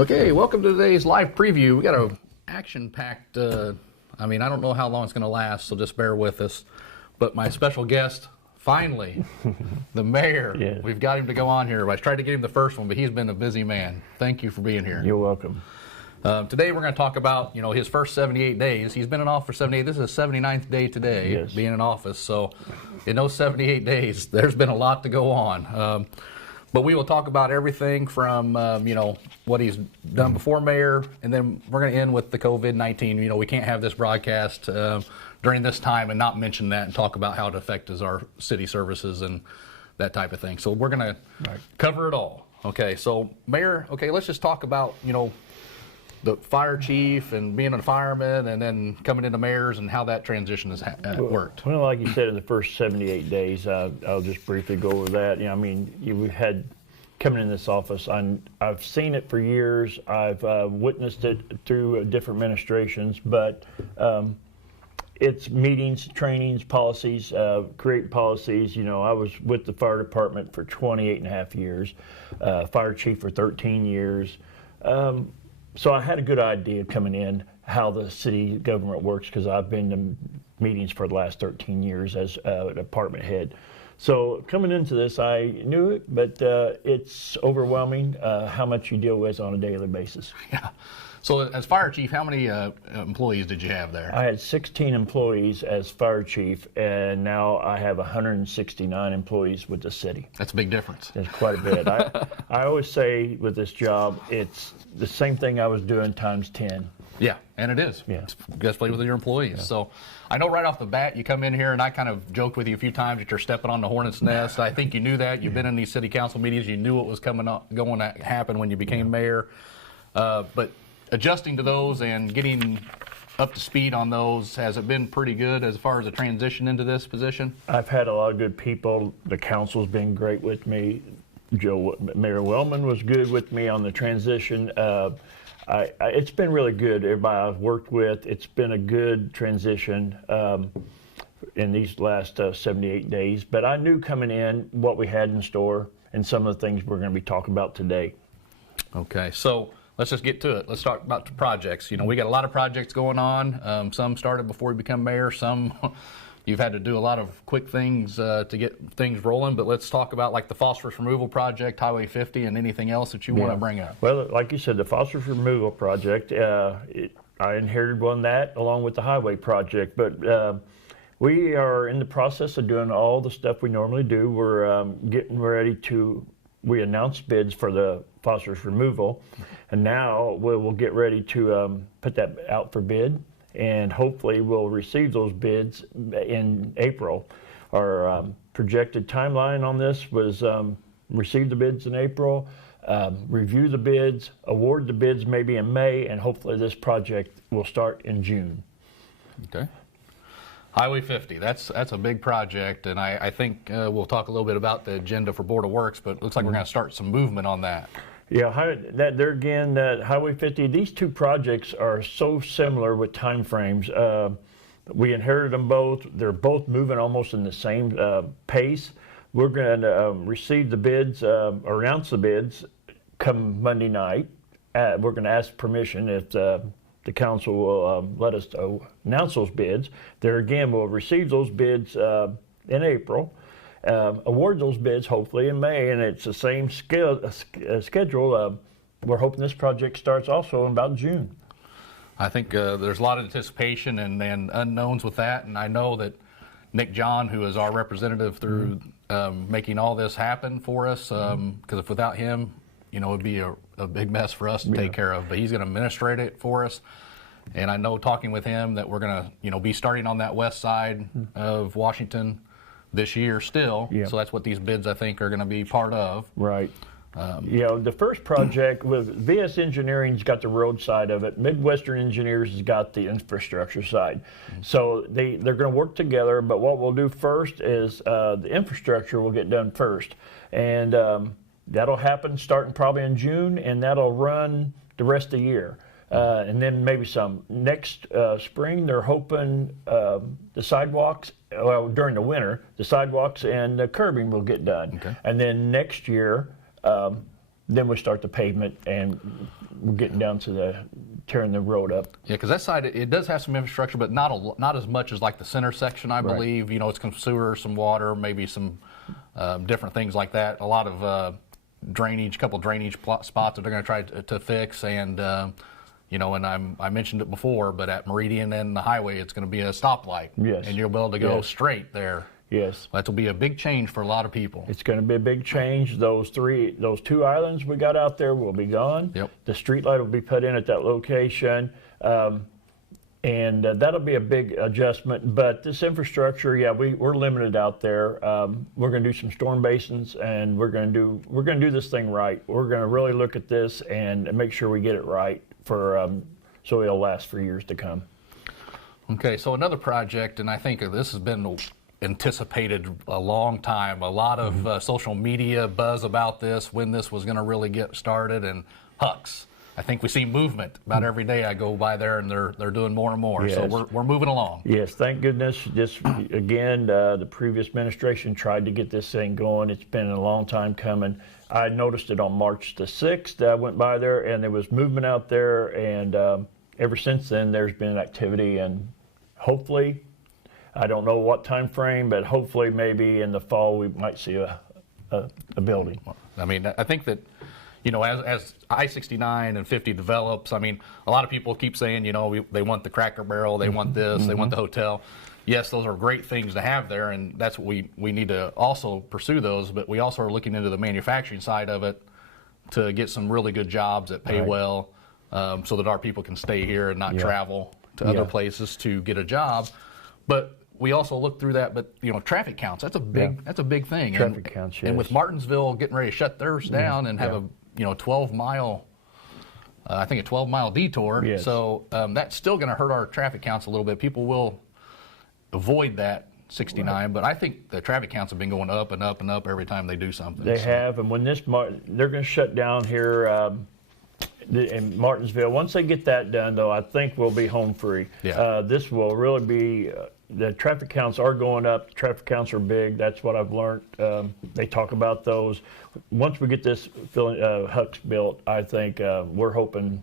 Okay, welcome to today's live preview. We got a action-packed, I don't know how long it's going to last, so just bear with us. But my special guest, finally, the mayor. Yeah. We've got him to go on here. I tried to get him the first one, but he's been a busy man. Thank you for being here. You're welcome. Today we're going to talk about, his first 78 days. He's been in office for 78. This is his 79th day today, Yes. being in office. So in those 78 days, there's been a lot to go on. But we will talk about everything from, what he's done before mayor, and then we're going to end with the COVID-19. We can't have this broadcast during this time and not mention that and talk about how it affects our city services and that type of thing. So we're going to cover it all. Okay, so Mayor, let's just talk about, the fire chief and being a fireman and then coming into mayors and how that transition has worked. Well, like you said, in the first 78 days, I'll just briefly go over that. You had coming in this office, I've seen it for years. I've witnessed it through different administrations, but it's meetings, trainings, policies, create policies. I was with the fire department for 28 and a half years, fire chief for 13 years. So I had a good idea coming in how the city government works because I've been to meetings for the last 13 years as a department head. So coming into this, I knew it, but it's overwhelming how much you deal with on a daily basis. Yeah. So as fire chief, how many employees did you have there? I had 16 employees as fire chief, and now I have 169 employees with the city. That's a big difference. It's quite a bit. I always say with this job, it's the same thing I was doing times 10. Yeah, and it is. Yeah. Especially with your employees. Yeah. So I know right off the bat you come in here, and I kind of joked with you a few times that you're stepping on the hornet's nest. I think you knew that. You've been in these city council meetings. You knew what was going to happen when you became mayor. But adjusting to those and getting up to speed on those, has it been pretty good as far as a transition into this position? I've had a lot of good people. The council's been great with me. Mayor Wellman was good with me on the transition. It's been really good. Everybody I've worked with, it's been a good transition in these last 78 days. But I knew coming in what we had in store and some of the things we're going to be talking about today. Okay, so let's just get to it. Let's talk about the projects. We got a lot of projects going on. Some started before you become mayor. Some you've had to do a lot of quick things to get things rolling. But let's talk about like the phosphorus removal project, Highway 50, and anything else that you want to bring up. Well, like you said, the phosphorus removal project, I inherited one that along with the highway project. But we are in the process of doing all the stuff we normally do. We're getting ready to, we announced bids for the phosphorus removal, and now we'll get ready to put that out for bid, and hopefully we'll receive those bids in April. Our projected timeline on this was receive the bids in April, review the bids, award the bids maybe in May, and hopefully this project will start in June. Okay. Highway 50, that's a big project, and I think we'll talk a little bit about the agenda for Board of Works, but it looks like we're going to start some movement on that. Yeah, there again, Highway 50, these two projects are so similar with time frames. We inherited them both. They're both moving almost in the same pace. We're going to receive the bids, or announce the bids, come Monday night. We're going to ask permission if the council will let us announce those bids. There again, we'll receive those bids in April. Award those bids hopefully in May, and it's the same schedule. We're hoping this project starts also in about June. I think there's a lot of anticipation and unknowns with that, and I know that Nick John, who is our representative through making all this happen for us, because if without him, it'd be a big mess for us to take care of, but he's going to administrate it for us. And I know talking with him that we're going to be starting on that west side of Washington this year still. So that's what these bids I think are going to be part of. Right. The first project with VS Engineering's got the road side of it. Midwestern Engineers has got the infrastructure side. So they're going to work together, but what we'll do first is the infrastructure will get done first. And that'll happen starting probably in June, and that'll run the rest of the year. And then maybe some. Next spring, they're hoping the sidewalks, well, during the winter, the sidewalks and the curbing will get done. Okay. And then next year, then we start the pavement, and we're getting down to the tearing the road up. Yeah, because that side, it does have some infrastructure, but not as much as like the center section, I believe. You know, it's some sewer, some water, maybe some different things like that. A lot of drainage, couple drainage spots that they're going to try to fix, and you know, and I mentioned it before, but at Meridian and the highway, it's going to be a stoplight. Yes. And you'll be able to go Yes. straight there. Yes. That will be a big change for a lot of people. It's going to be a big change. Those 2 islands we got out there will be gone. Yep. The street light will be put in at that location. And that'll be a big adjustment. But this infrastructure, yeah, we're limited out there. We're going to do some storm basins, and we're going to do this thing right. We're going to really look at this and make sure we get it right for so it'll last for years to come. Okay, so another project, and I think this has been anticipated a long time. A lot of social media buzz about this, when this was going to really get started, and Hucks. I think we see movement about every day I go by there, and they're doing more and more. Yes. So we're moving along. Yes, thank goodness. Just again, the previous administration tried to get this thing going. It's been a long time coming. I noticed it on March the 6th. I went by there, and there was movement out there, and ever since then, there's been activity, and hopefully, I don't know what time frame, but hopefully maybe in the fall we might see a building. I mean, I think that, you know, as I-69 and 50 develops, I mean, a lot of people keep saying, you know, they want the Cracker Barrel, they want this, they want the hotel. Yes, those are great things to have there, and that's what we need to also pursue those, but we also are looking into the manufacturing side of it to get some really good jobs that pay well, so that our people can stay here and not travel to other places to get a job. But we also look through that, but you know, traffic counts, that's a big thing. Traffic counts, yes. And with Martinsville getting ready to shut theirs down and have a 12-mile, I think a 12-mile detour. Yes. So that's still going to hurt our traffic counts a little bit. People will avoid that 69, but I think the traffic counts have been going up and up and up every time they do something. They have, and when they're going to shut down here in Martinsville. Once they get that done, though, I think we'll be home free. Yeah. This will really be. The traffic counts are going up. The traffic counts are big. That's what I've learned. They talk about those. Once we get this Hucks built, I think we're hoping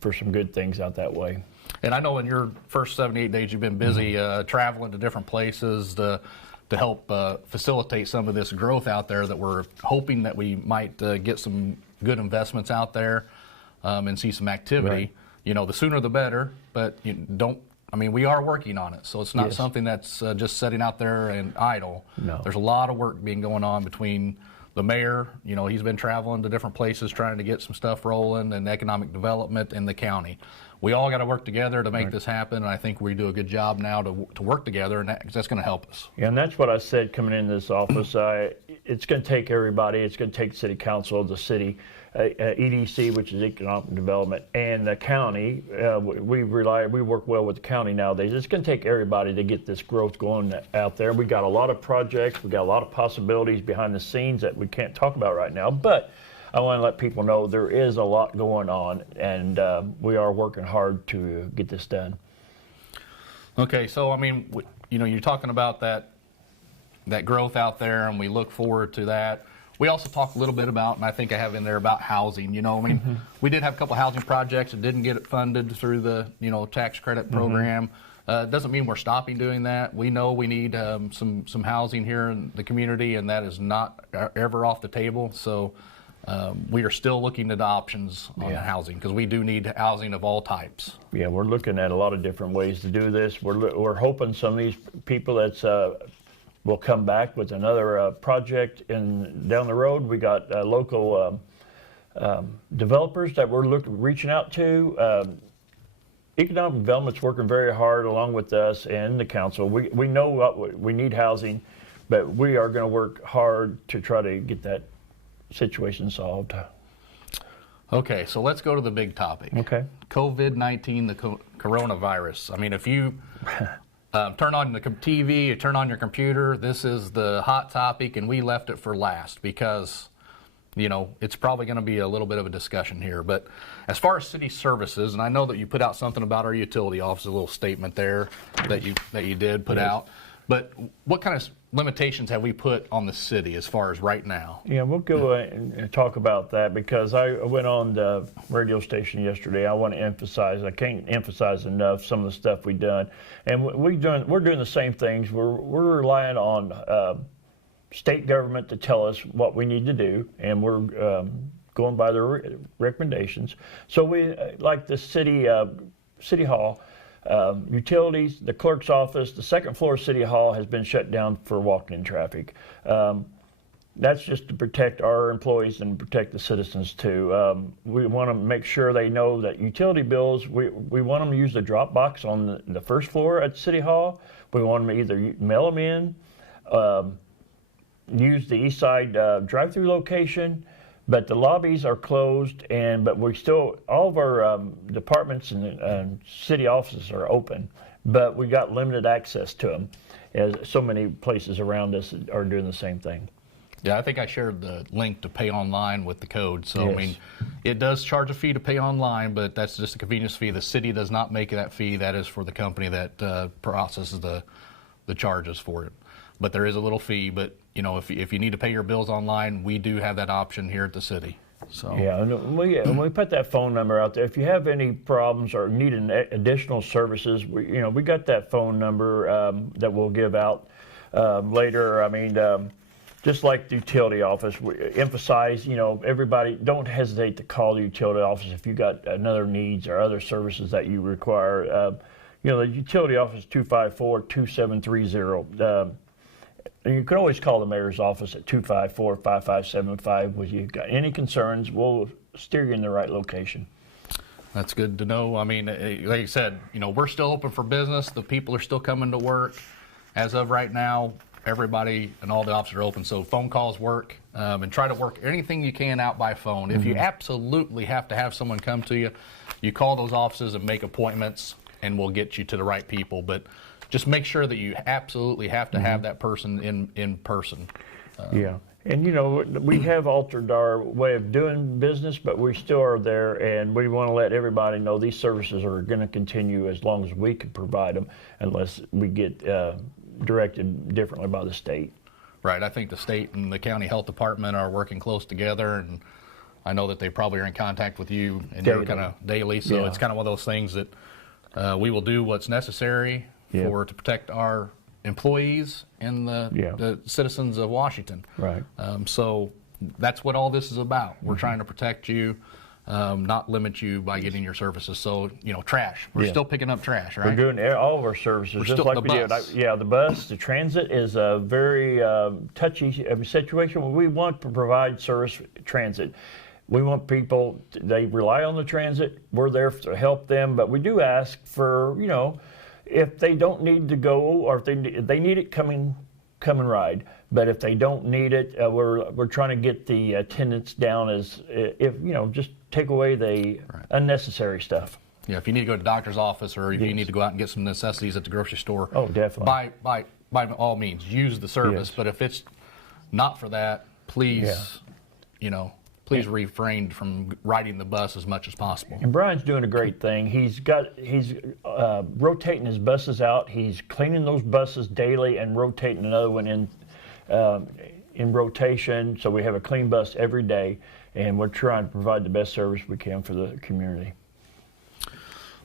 for some good things out that way. And I know in your first 78 days, you've been busy traveling to different places to help facilitate some of this growth out there that we're hoping that we might get some good investments out there and see some activity. Right. You know, the sooner the better, but we are working on it, so it's not something that's just sitting out there and idle. No. There's a lot of work being going on between the mayor, you know, he's been traveling to different places trying to get some stuff rolling, and economic development in the county. We all got to work together to make this happen, and I think we do a good job now to work together, and that's going to help us. Yeah, and that's what I said coming into this office. It's going to take everybody. It's going to take city council, the city, EDC, which is economic development, and the county. We work well with the county nowadays. It's going to take everybody to get this growth going out there. We got a lot of projects. We got a lot of possibilities behind the scenes that we can't talk about right now, but I want to let people know there is a lot going on, and we are working hard to get this done. Okay, so I mean, you know, you're talking about that growth out there, and we look forward to that. We also talked a little bit about, and I think I have in there about housing. You know, I mean, we did have a couple housing projects that didn't get it funded through the tax credit program. It doesn't mean we're stopping doing that. We know we need some housing here in the community, and that is not ever off the table. So we are still looking at options on housing, because we do need housing of all types. Yeah, we're looking at a lot of different ways to do this. We're hoping some of these people will come back with another project down the road. We got local developers that we're reaching out to. Economic development's working very hard along with us and the council. We know we need housing, but we are going to work hard to try to get that situation solved. Okay, so let's go to the big topic. Okay. COVID-19, the coronavirus. I mean, if you turn on the TV, you turn on your computer, this is the hot topic, and we left it for last because, you know, it's probably going to be a little bit of a discussion here. But as far as city services, and I know that you put out something about our utility office, a little statement there that you did put out. But what kind of limitations have we put on the city as far as right now? Yeah, we'll go and talk about that, because I went on the radio station yesterday. I want to emphasize, I can't emphasize enough some of the stuff we've done. And we're doing the same things. We're relying on state government to tell us what we need to do, and we're going by their recommendations. So we, like the city hall, utilities, the clerk's office, the second floor of City Hall has been shut down for walk-in traffic. That's just to protect our employees and protect the citizens too. We want to make sure they know that utility bills, we want them to use the drop box on the first floor at City Hall. We want them to either mail them in, use the east side drive-through location, but the lobbies are closed, but we still, all of our departments and city offices are open, but we got limited access to them, as so many places around us are doing the same thing. Yeah, I think I shared the link to pay online with the code. So, Yes. I mean, it does charge a fee to pay online, but that's just a convenience fee. The city does not make that fee. That is for the company that processes the charges for it. But there is a little fee. But, you know, if you need to pay your bills online, we do have that option here at the city. So Yeah, and we put that phone number out there. If you have any problems or need additional services, we got that phone number that we'll give out later. I mean, just like the utility office, we emphasize, everybody, don't hesitate to call the utility office if you got another needs or other services that you require. The utility office, 254-2730. And you can always call the mayor's office at 254-5575. If you've got any concerns, we'll steer you in the right location. that's good to know. I mean, like you said, we're still open for business. The people are still coming to work. As of right now, everybody and all the offices are open. So phone calls work, and try to work anything you can out by phone. If you absolutely have to have someone come to you, you call those offices and make appointments, and we'll get you to the right people. But just make sure that you absolutely have to have that person in person. Yeah. And, we have altered our way of doing business, but we still are there, and we want to let everybody know these services are going to continue as long as we can provide them, unless we get directed differently by the state. Right. I think the state and the county health department are working close together, and I know that they probably are in contact with you and you're kind of daily. So Yeah. it's kind of one of those things that we will do what's necessary to protect our employees and the citizens of Washington. Right. So that's what all this is about. We're trying to protect you, not limit you by getting your services. So, trash. We're still picking up trash, right? We're doing all of our services just still- like the we did. bus. The bus, the transit is a very touchy situation where we want to provide service transit. We want people, they rely on the transit. We're there to help them, but we do ask for, if they don't need to go, or if they need it, come and ride. But if they don't need it, we're trying to get the attendance down as just take away the unnecessary stuff. Yeah, if you need to go to the doctor's office, or if you need to go out and get some necessities at the grocery store, Oh, definitely. by all means, use the service. Yes. But if it's not for that, please, please refrain from riding the bus as much as possible. And Brian's doing a great thing. He's rotating his buses out. He's cleaning those buses daily and rotating another one in rotation. So we have a clean bus every day, and we're trying to provide the best service we can for the community.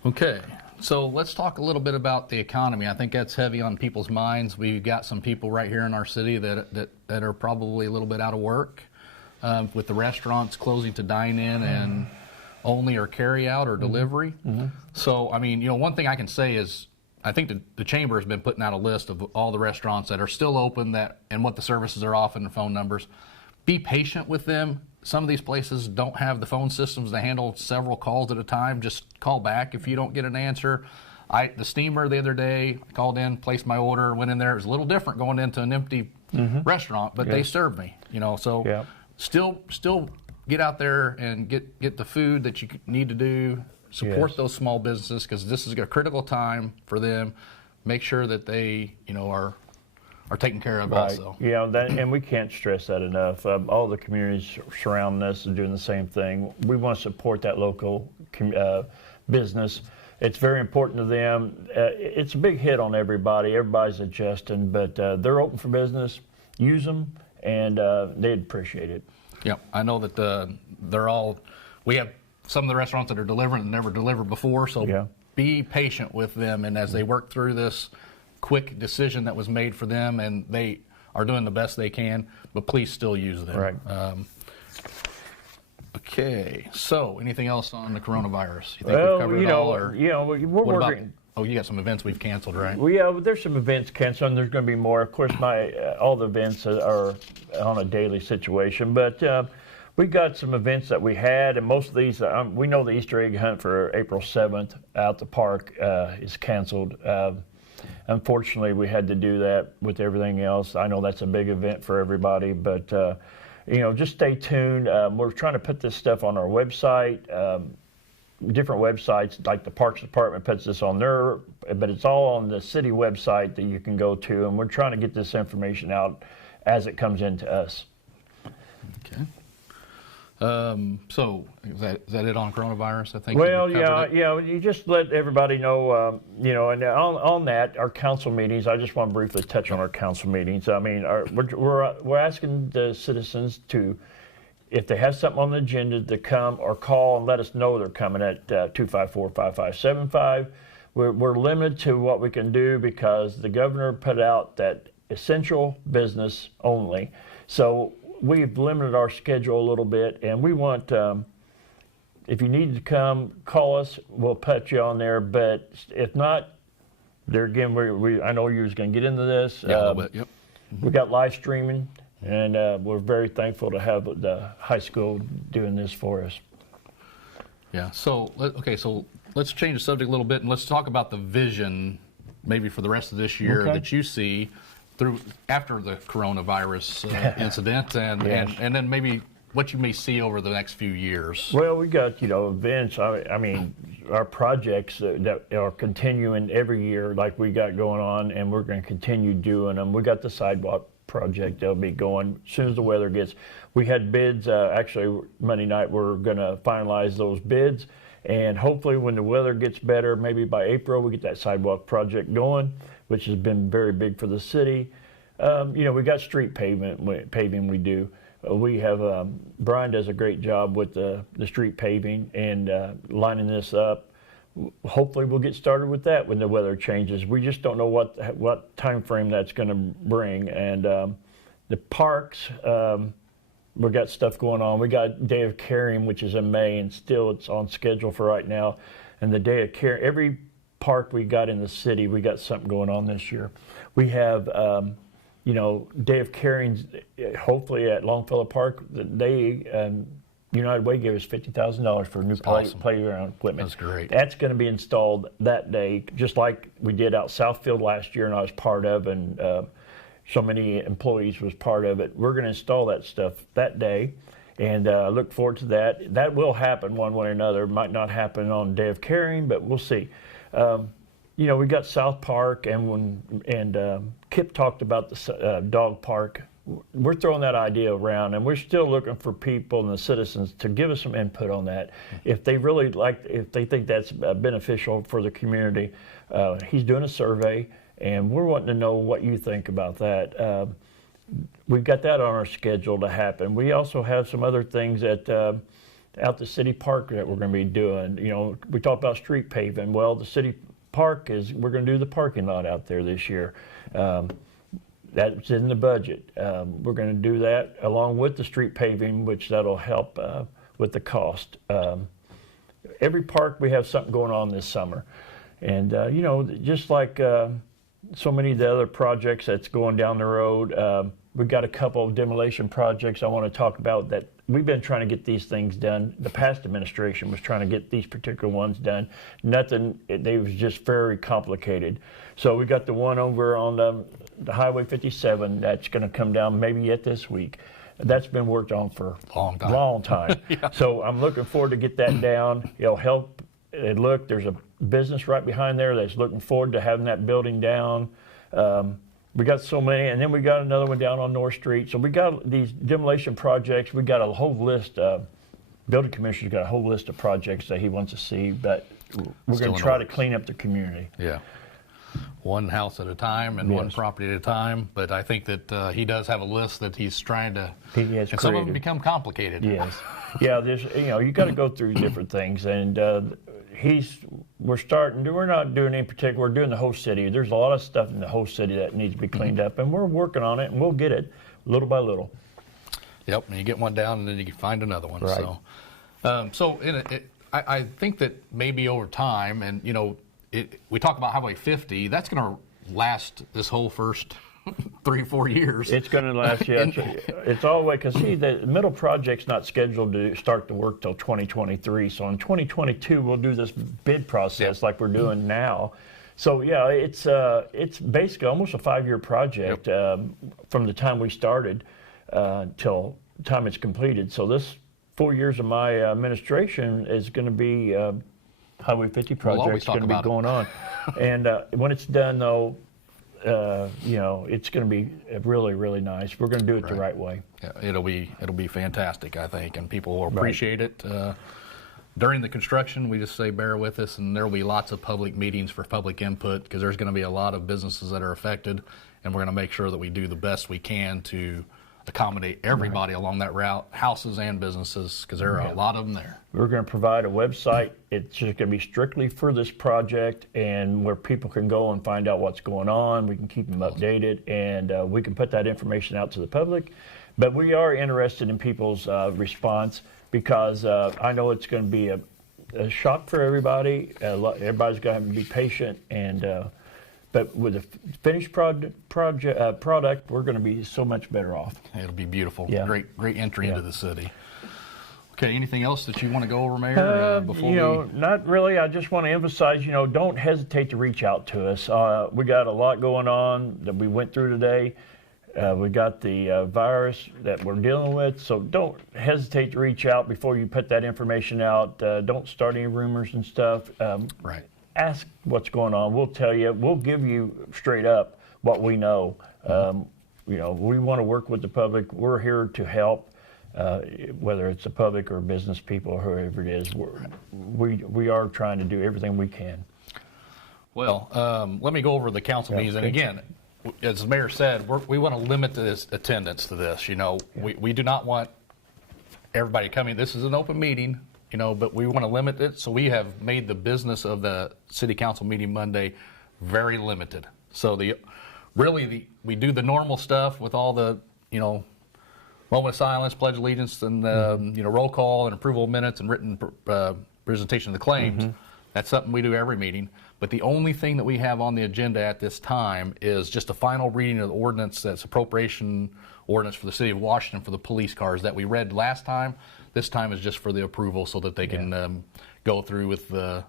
Okay, so let's talk a little bit about the economy. I think that's heavy on people's minds. We've got some people right here in our city that are probably a little bit out of work. With the restaurants closing to dine in and only or carry out or delivery. So, I mean, one thing I can say is I think the chamber has been putting out a list of all the restaurants that are still open and what the services are offering and phone numbers. Be patient with them. Some of these places don't have the phone systems to handle several calls at a time. Just call back if you don't get an answer. The steamer the other day, I called in, placed my order, went in there. It was a little different going into an empty restaurant, but they served me, so. Yeah. Still get out there and get the food that you need to do. Support those small businesses, because this is a critical time for them. Make sure that they, are taken care of also. Yeah, and we can't stress that enough. All the communities surrounding us are doing the same thing. We want to support that local business. It's very important to them. It's a big hit on everybody. Everybody's adjusting, but they're open for business. Use them, and they'd appreciate it. Yeah, I know that we have some of the restaurants that are delivering that never delivered before, so be patient with them, and as they work through this quick decision that was made for them, and they are doing the best they can, but please still use them. Right. Okay, so anything else on the coronavirus? You think we've covered it all? Or we're working. You got some events we've canceled, right? There's some events canceled, and there's going to be more. Of course, all the events are on a daily situation, but we got some events that we had, and most of these, we know the Easter egg hunt for April 7th out the park is canceled. Unfortunately, we had to do that with everything else. I know that's a big event for everybody, but just stay tuned. We're trying to put this stuff on our website. Different websites, like the Parks Department puts this on there, but it's all on the city website that you can go to, and we're trying to get this information out as it comes into us. Okay. So is that it on coronavirus? I think. Well, you just let everybody know, and on that, our council meetings. I just want to briefly touch on our council meetings. I mean, we're asking the citizens to, if they have something on the agenda, to come or call and let us know they're coming at 254-5575. We're limited to what we can do because the governor put out that essential business only. So we've limited our schedule a little bit, and we want, if you need to come, call us. We'll put you on there. But if not, there again, I know you're going to get into this. Yeah, a little bit, yep. We got live streaming, and we're very thankful to have the high school doing this for us. Yeah, so let's change the subject a little bit, and let's talk about the vision maybe for the rest of this year that you see after the coronavirus incident, and then maybe what you may see over the next few years. Well, we got events. I mean, our projects that are continuing every year, like we got going on, and we're going to continue doing them. We got the sidewalk project that'll be going as soon as the weather gets. We had bids actually Monday night. We're going to finalize those bids, and hopefully when the weather gets better, maybe by April, we get that sidewalk project going, which has been very big for the city. We got street paving we do. We have, Brian does a great job with the street paving and lining this up. Hopefully we'll get started with that when the weather changes. We just don't know what time frame that's going to bring. And the parks, we got stuff going on. We got Day of Caring, which is in May, and still it's on schedule for right now. And the Day of Caring, every park we got in the city, we got something going on this year. We have, Day of Caring, hopefully at Longfellow Park, United Way gave us $50,000 for new playground equipment. That's great. That's going to be installed that day, just like we did out Southfield last year, and I was part of, and so many employees was part of it. We're going to install that stuff that day, and look forward to that. That will happen one way or another. It might not happen on Day of Caring, but we'll see. We got South Park, and Kip talked about the dog park. We're throwing that idea around, and we're still looking for people and the citizens to give us some input on that. If they really if they think that's beneficial for the community, he's doing a survey, and we're wanting to know what you think about that. We've got that on our schedule to happen. We also have some other things at out the city park that we're going to be doing. We talked about street paving. Well, the city park we're going to do the parking lot out there this year. That's in the budget. We're going to do that along with the street paving, which that'll help with the cost. Every park we have something going on this summer, and just like so many of the other projects that's going down the road, we've got a couple of demolition projects I want to talk about that we've been trying to get these things done. The past administration was trying to get these particular ones done. They was just very complicated. So we got the one over on the Highway 57 that's going to come down maybe yet this week. That's been worked on for a long time. Yeah. So I'm looking forward to get that down. It'll help. Look, there's a business right behind there that's looking forward to having that building down. We got so many, and then we got another one down on North Street. So we got these demolition projects. We got a whole list. Building Commissioner's got a whole list of projects that he wants to see. But we're Still going in to try the to works. clean up the community. Yeah. One house at a time and one Yes. property at a time. But I think that he does have a list that he's trying to. He has and some of them created. become complicated. Yes. Yeah, there's, you got to go through different things. And we're not doing any particular, we're doing the whole city. There's a lot of stuff in the whole city that needs to be cleaned up, and we're working on it, and we'll get it little by little. Yep, and you get one down, and then you can find another one. Right. I think that maybe over time, and we talk about Highway 50. That's going to last this whole first 3 or 4 years. It's going to last, yeah. It's all the way, because see, the middle project's not scheduled to start the work till 2023. So in 2022, we'll do this bid process like we're doing now. So yeah, it's basically almost a 5-year project from the time we started till the time it's completed. So this 4 years of my administration is going to be Highway 50 project's going to be going on. And when it's done, though, it's going to be really, really nice. We're going to do it the right way. Yeah, it'll be fantastic, I think, and people will appreciate it. During the construction, we just say bear with us, and there will be lots of public meetings for public input, because there's going to be a lot of businesses that are affected, and we're going to make sure that we do the best we can to accommodate everybody along that route, houses and businesses, because there are a lot of them there. We're going to provide a website. It's just going to be strictly for this project, and where people can go and find out what's going on. We can keep them updated, and we can put that information out to the public. But we are interested in people's response, because I know it's going to be a shock for everybody. Everybody's going to be patient, and but with a finished product, we're going to be so much better off. It'll be beautiful. Yeah. Great entry into the city. Okay, anything else that you want to go over, Mayor, before Not really. I just want to emphasize, don't hesitate to reach out to us. We got a lot going on that we went through today. We got the virus that we're dealing with, so don't hesitate to reach out before you put that information out. Don't start any rumors and stuff. Right. Ask what's going on. We'll tell you. We'll give you straight up what we know. We want to work with the public. We're here to help, whether it's the public or business people or whoever it is. We are trying to do everything we can. Well, let me go over the council meetings. And again, as the mayor said, we want to limit this attendance to this. We do not want everybody coming. This is an open meeting. But we want to limit it, so we have made the business of the city council meeting Monday very limited. So we do the normal stuff with all the, moment of silence, pledge of allegiance, and roll call and approval of minutes and written presentation of the claims. That's something we do every meeting. But the only thing that we have on the agenda at this time is just a final reading of the ordinance, that's appropriation ordinance for the city of Washington for the police cars that we read last time. This time is just for the approval, so that they can go through with the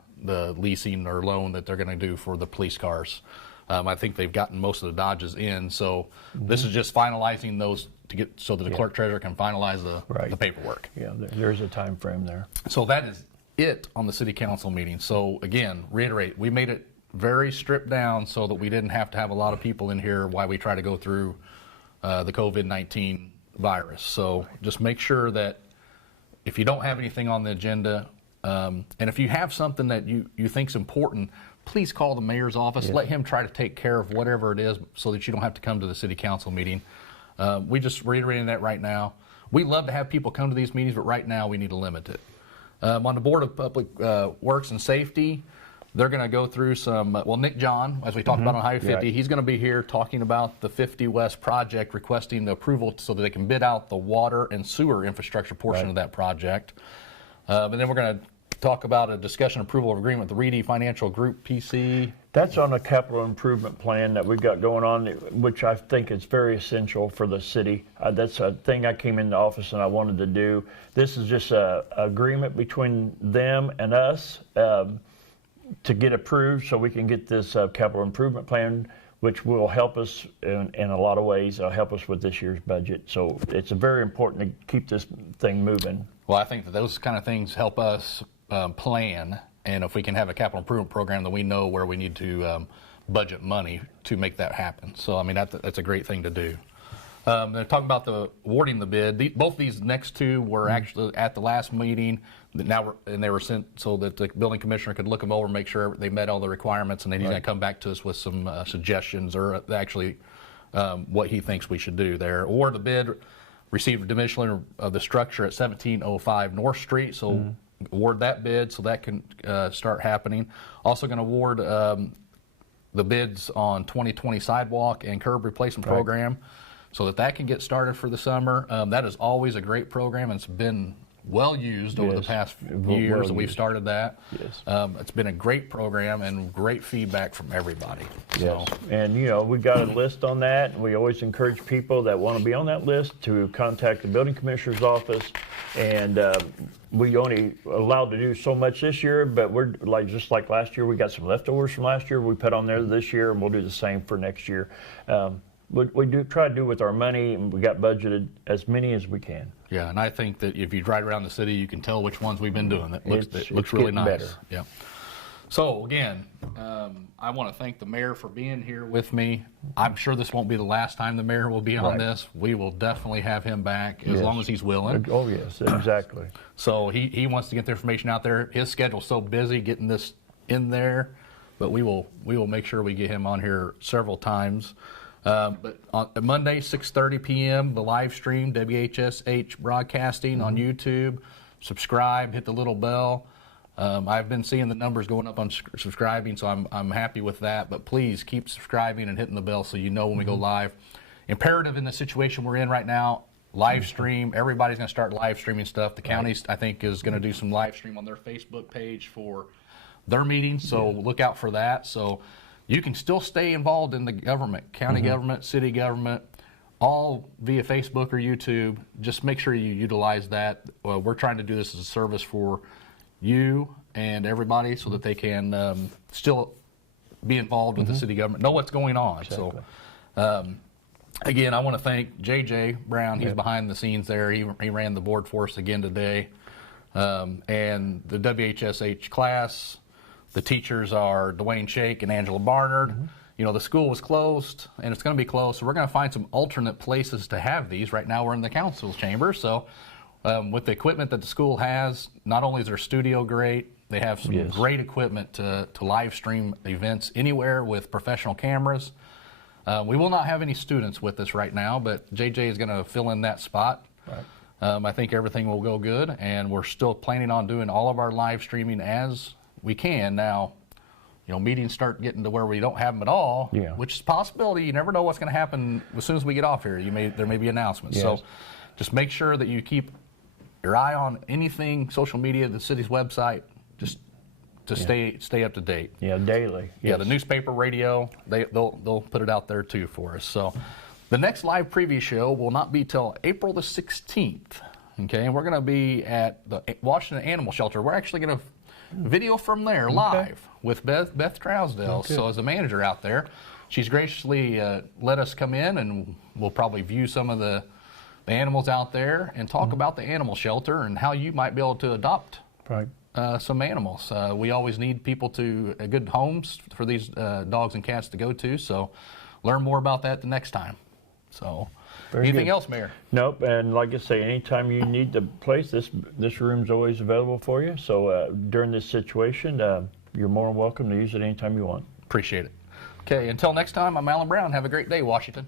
leasing or loan that they're going to do for the police cars. I think they've gotten most of the Dodges in, so this is just finalizing those to get so that the clerk treasurer can finalize the paperwork. Yeah, there's a time frame there. So that is it on the city council meeting. So again, reiterate, we made it very stripped down so that we didn't have to have a lot of people in here while we try to go through the COVID-19 virus. So just make sure that if you don't have anything on the agenda, and if you have something that you think is important, please call the mayor's office. Yes. Let him try to take care of whatever it is so that you don't have to come to the city council meeting. We just reiterating that right now. We love to have people come to these meetings, but right now we need to limit it. On the Board of Public Works and Safety, they're going to go through some, Nick John, as we talked about on Highway 50, he's going to be here talking about the 50 West project, requesting the approval so that they can bid out the water and sewer infrastructure portion of that project. And then we're going to talk about a discussion approval of agreement with the Reedy Financial Group, PC. That's on the capital improvement plan that we've got going on, which I think is very essential for the city. That's a thing I came into office and I wanted to do. This is just an agreement between them and us to get approved so we can get this capital improvement plan, which will help us in a lot of ways. It'll help us with this year's budget. So it's very important to keep this thing moving. Well, I think that those kind of things help us plan, and if we can have a capital improvement program, then we know where we need to budget money to make that happen. So, I mean, that's a great thing to do. They're talking about awarding the bid. Both these next two were actually at the last meeting. And they were sent so that the building commissioner could look them over and make sure they met all the requirements. And then he's going to come back to us with some suggestions, or actually what he thinks we should do there. Award the bid, receive demolition of the structure at 1705 North Street. So award that bid so that can start happening. Also going to award the bids on 2020 sidewalk and curb replacement program, so that can get started for the summer. That is always a great program, and it's been well used over the past years that we've started that. Yes. It's been a great program and great feedback from everybody. Yes. And we got a list on that. We always encourage people that want to be on that list to contact the building commissioner's office. And we only allowed to do so much this year, but we're just like last year, we got some leftovers from last year we put on there this year, and we'll do the same for next year. We do try to do with our money, and we got budgeted as many as we can. Yeah, and I think that if you drive around the city, you can tell which ones we've been doing. It looks really nice. Better. Yeah. So again, I want to thank the mayor for being here with me. I'm sure this won't be the last time the mayor will be on this. We will definitely have him back as long as he's willing. Oh yes, exactly. So he wants to get the information out there. His schedule's so busy getting this in there, but we will make sure we get him on here several times. But on Monday, 6:30 p.m., the live stream, WHSH Broadcasting on YouTube. Subscribe, hit the little bell. I've been seeing the numbers going up on subscribing, so I'm happy with that. But please keep subscribing and hitting the bell so you know when we go live. Imperative in the situation we're in right now, live stream. Everybody's going to start live streaming stuff. The county, I think, is going to do some live stream on their Facebook page for their meetings, so look out for that. So you can still stay involved in the government, county government, city government, all via Facebook or YouTube. Just make sure you utilize that. We're trying to do this as a service for you and everybody so that they can still be involved with the city government, know what's going on. Exactly. So, again, I want to thank J.J. Brown. He's behind the scenes there. He ran the board for us again today. And the WHSH class. The teachers are Dwayne Shake and Angela Barnard. The school was closed, and it's going to be closed, so we're going to find some alternate places to have these. Right now we're in the council's chamber, so with the equipment that the school has, not only is their studio great, they have some great equipment to live stream events anywhere with professional cameras. We will not have any students with us right now, but JJ is going to fill in that spot. I think everything will go good, and we're still planning on doing all of our live streaming as we can. Now, meetings start getting to where we don't have them at all, which is a possibility. You never know what's going to happen as soon as we get off here. There may be announcements. So just make sure that you keep your eye on anything, social media, the city's website, just to stay up to date. Yeah, daily. Yeah, the newspaper, radio, they'll put it out there too for us. So the next live preview show will not be till April the 16th. Okay, and we're going to be at the Washington Animal Shelter. We're actually going to video from there live with Beth Trousdale. So as a manager out there, she's graciously let us come in, and we'll probably view some of the animals out there and talk about the animal shelter and how you might be able to adopt some animals. We always need people good homes for these dogs and cats to go to. So learn more about that the next time. So. Anything else, Mayor? Nope. And like I say, anytime you need the place, this room's always available for you. So during this situation, you're more than welcome to use it anytime you want. Appreciate it. Okay, until next time, I'm Allen Brown. Have a great day, Washington.